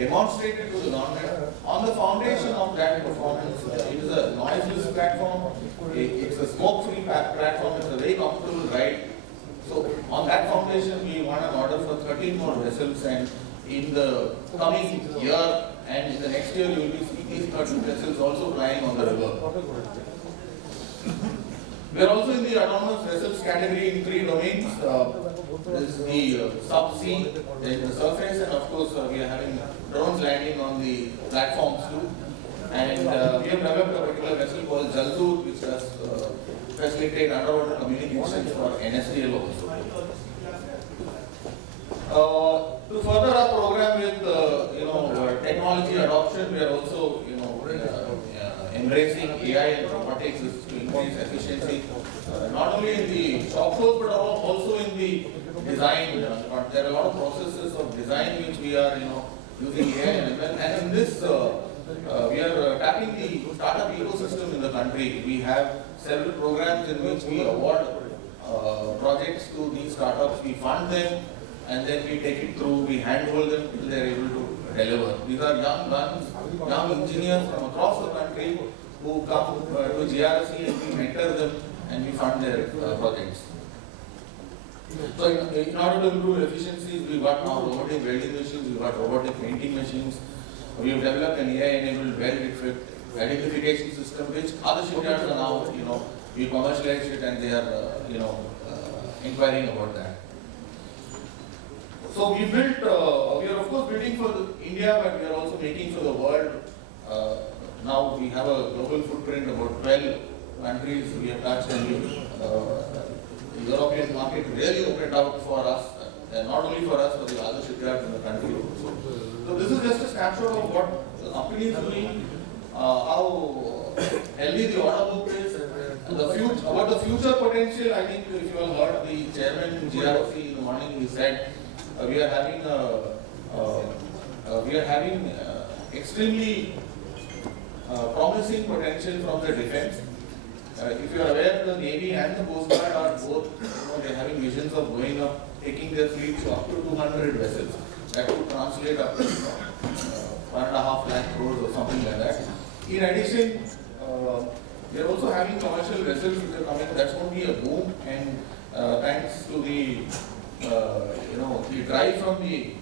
demonstrated to the government on the foundation of that performance. It is a noiseless platform, it's a smoke-free platform, it's a very comfortable ride. So on that foundation, we won an order for 13 more vessels, and in the coming year and in the next year, you will be seeing these 13 vessels also flying on the river. We are also in the autonomous vessels category in 3 domains. There is the sub-sea, then the surface, and of course we are having drones landing on the platforms too. And we have developed a particular vessel called Jaldur, which does facilitate underwater communications for NSTL also. To further our program with technology adoption, we are also embracing AI and robotics to increase efficiency, not only in the shop floor but also in the design. There are a lot of processes of design which we are using AI and in this we are tapping the startup ecosystem in the country. We have several programs in which we award projects to these startups. We fund them and then we take it through, we handhold them till they are able to deliver. These are young guns, young engineers from across the country who come to GRC and we mentor them and we fund their projects. So in order to improve efficiencies, we've got now robotic welding machines, we've got robotic painting machines. We have developed an AI-enabled weld identification system, which other shipyards are now, we commercialized it and they are, inquiring about that. So we built, we are of course building for India, but we are also making for the world. Now we have a global footprint, about 12 countries we have touched, and the European market really opened out for us, and not only for us, but the other shipyards in the country also. So this is just a snapshot of what the company is doing, how healthy the order book is, and about the future potential. I think if you all heard the chairman in GRC in the morning, he said we are having extremely promising potential from the defense. If you are aware, the Navy and the Coast Guard are both, they are having visions of going up, taking their fleets up to 200 vessels. That would translate up to 1.5 lakh crores or something like that. In addition, we are also having commercial vessels which are coming. That's going to be a boom, and thanks to the the drive from the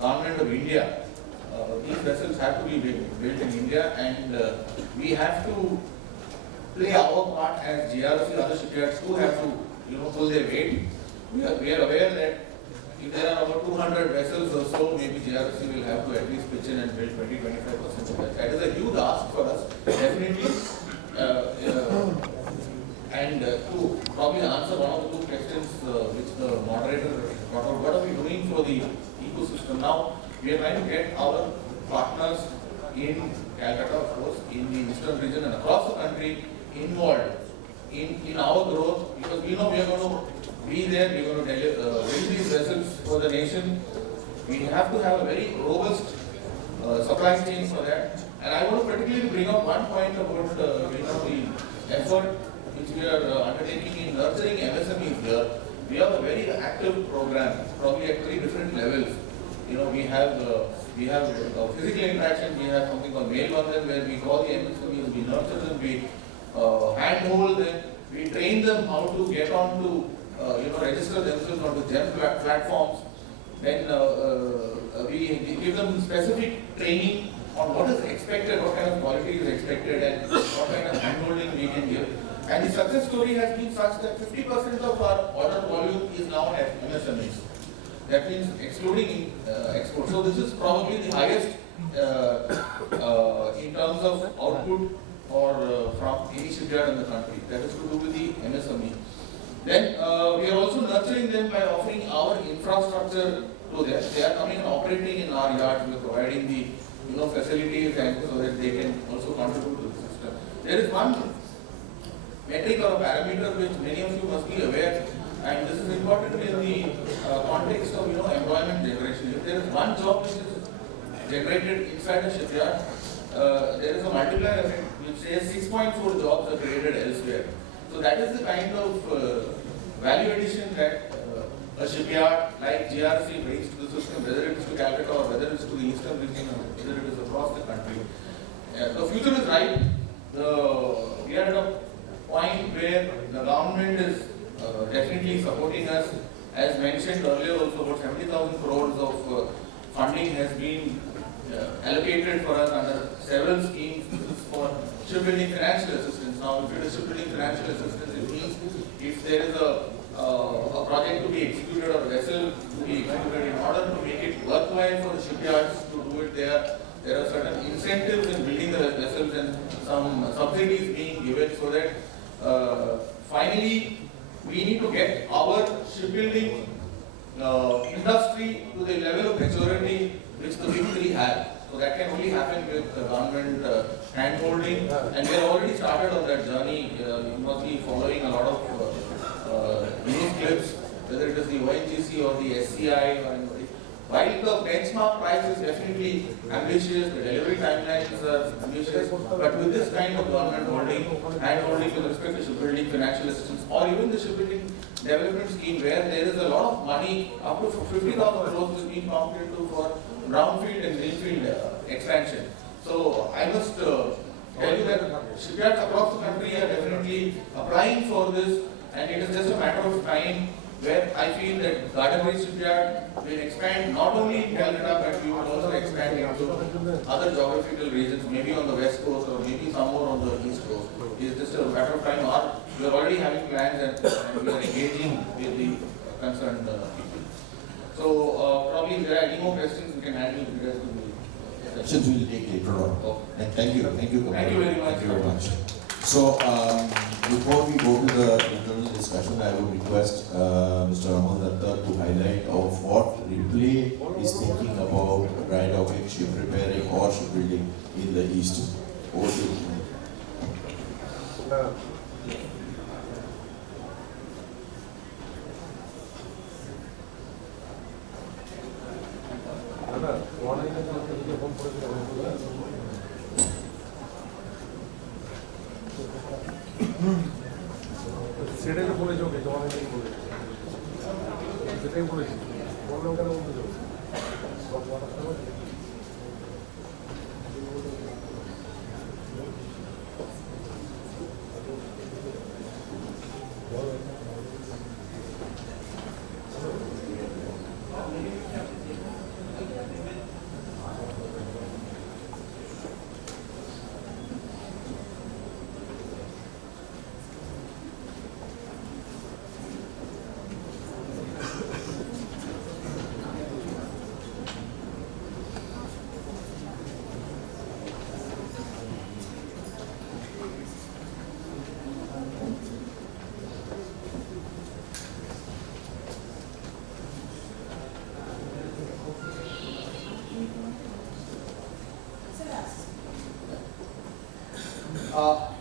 government of India, these vessels have to be built in India, and we have to play our part as GRC. Other shipyards too have to pull their weight. We are aware that if there are about 200 vessels or so, maybe GRC will have to at least pitch in and build 20-25% of that. That is a huge ask for us, definitely. And to probably answer one of the 2 questions which the moderator brought out, what are we doing for the ecosystem now? We are trying to get our partners in Calcutta, of course, in the eastern region and across the country involved in our growth, because we know we are going to be there, we are going to build these vessels for the nation. We have to have a very robust supply chain for that. And I want to particularly bring up one point about the effort which we are undertaking in nurturing MSMEs here. We have a very active program, probably at 3 different levels. We have physical interaction. We have something called Mail Bandhan, where we call the MSMEs, we nurture them, we handhold them, we train them how to get on to register themselves onto GEM platforms. Then we give them specific training on what is expected, what kind of quality is expected, and what kind of handholding we can give. And the success story has been such that 50% of our order volume is now at MSMEs. That means excluding export. So this is probably the highest in terms of output or from any shipyard in the country. That is to do with the MSME. Then we are also nurturing them by offering our infrastructure to them. They are coming and operating in our yards. We are providing the facilities, and so that they can also contribute to the system. There is one metric or a parameter which many of you must be aware, and this is important in the context of employment generation. If there is one job which is generated inside a shipyard, there is a multiplier effect which says 6.4 jobs are created elsewhere. So that is the kind of value addition that a shipyard like GRC brings to the ecosystem, whether it is to Calcutta or whether it is to the eastern region or whether it is across the country. The future is right. We are at a point where the government is definitely supporting us. As mentioned earlier, also about 70,000 crores of funding has been allocated for us under several schemes. This is for shipbuilding financial assistance. Now, if it is shipbuilding financial assistance, it means if there is a project to be executed or a vessel to be executed, in order to make it worthwhile for the shipyards to do it, there are certain incentives in building the vessels and some subsidies being given, so that finally we need to get our shipbuilding industry to the level of maturity which the big three have. So that can only happen with government hand-holding, and we have already started on that journey. You must be following a lot of news clips, whether it is the ONGC or the SCI or anybody. While the benchmark price is definitely ambitious, the delivery timelines are ambitious, but with this kind of government hand-holding with respect to shipbuilding financial assistance, or even the shipbuilding development scheme, where there is a lot of money, up to 50,000 crores is being pumped into for brownfield and greenfield expansion. So I must tell you that shipyards across the country are definitely applying for this, and it is just a matter of time where I feel that Garden Bridge shipyard will expand not only in Calcutta, but we will also expand into other geographical regions, maybe on the west coast or maybe somewhere on the east coast. It is just a matter of time, or we are already having plans and we are engaging with the concerned people. So probably if there are any more questions, we can handle it because questions we will take later on. Okay. And thank you. Thank you very much. Thank you very much. So before we go to the internal discussion, I would request Mr. Raman Datta to highlight of what Ripley is thinking about dry docking, ship repairing or shipbuilding in the east. Over to you. সেটাই বলেছো ওকে তোমার এটাই বলেছো সেটাই বলেছি বললাম কেন বলতেছো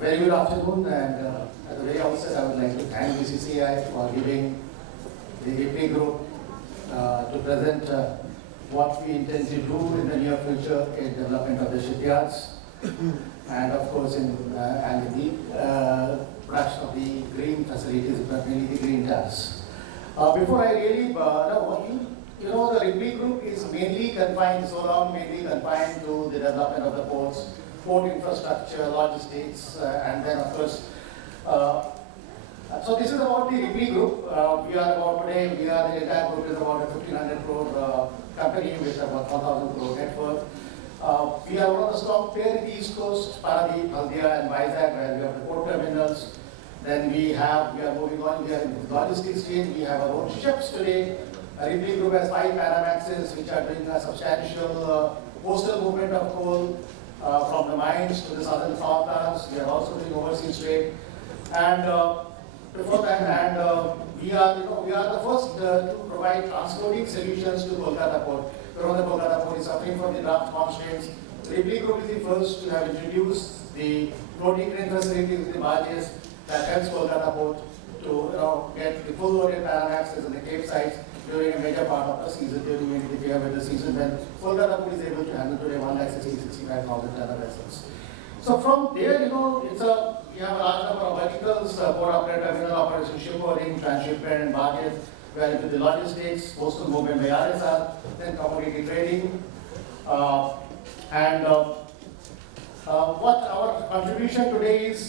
Very good afternoon, and at the very outset, I would like to thank BCC&I for giving the Ripley Group to present what we intend to do in the near future in development of the shipyards, and of course in the production of the green facilities, but mainly the green gas. Before I really the Ripley Group is mainly confined to the development of the ports, port infrastructure, logistics, and then of course, so this is about the Ripley Group. The entire group is about a 1,500 crore company with about 1,000 crore net worth. We are one of the strong players in the East Coast, Paradip, Haldia and Vizag, where we have the port terminals. Then we are moving on, we are in the logistics chain, we have our own ships today. Ripley Group has 5 Panamaxes, which are doing a substantial coastal movement of coal from the mines to the southern power plants. We are also doing overseas trade. And before that, we are the first to provide transloading solutions to Kolkata Port. The Kolkata Port is suffering from the draft constraints. Ripley Group is the first to have introduced the floating train facilities with the barges that helps Kolkata Port to get the full loaded Panamaxes and the Cape sites during a major part of the season, during the fair weather season, when Kolkata Port is able to handle today 165,000 ton vessels. So from there, we have a large number of verticals, port operator, terminal operations, shipboarding, transshipment, barges. we are into the logistics, postal movement by RSR, then commodity trading, and what our contribution today is